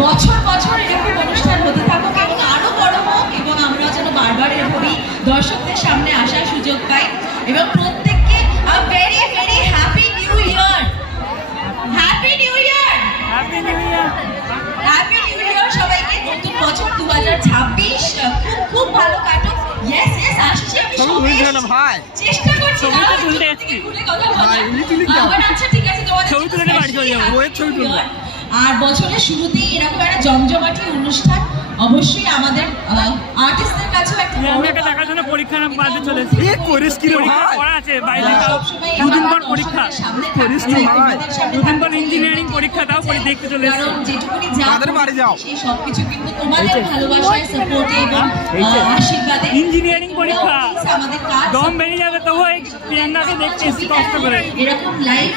বছর বছর এরকম অনুষ্ঠান হতে থাকুক এবং আরো বড় হোক এবং আমরা যেন বারবার এরকমই দর্শকদের সামনে আসার সুযোগ পাই এবং প্রত্যেককে very very happy new year. Happy new year. Happy new year. Happy new year সবাইকে। নতুন বছর 2026 খুব খুব ভালো কাটুক। ইয়েস ইয়েস আসছে আমি সবাই চেষ্টা করছি না ভুলে কথা বলা। আচ্ছা ঠিক আছে তোমাদের ছবি তুলে বাড়ি চলে যাবো। ওই ছবি তুলবো। আর বছরের শুরুতেই এরকম একটা জমজমাটি অনুষ্ঠান অবশ্যই আমাদের আর্টিস্টদের কাছেও একটা একটা দেখার জন্য পরীক্ষা বাদে চলে এসেছি। এ করিস কি রে ভাই? পড়া আছে বাইরে তাও দুদিন পর পরীক্ষা। করিস কি ভাই? দুদিন পর ইঞ্জিনিয়ারিং পরীক্ষা তাও পরে দেখতে চলে এসেছি। কারণ যেটুকুনি যা আমাদের বাড়ি যাও সেই সবকিছু কিন্তু তোমাদের ভালোবাসায় সাপোর্টে এবং আশীর্বাদে ইঞ্জিনিয়ারিং পরীক্ষা আমাদের কাজ দম বেরিয়ে যাবে তবুও এই প্রিয়াঙ্কাকে দেখতে এসেছি কষ্ট করে। এরকম লাইভ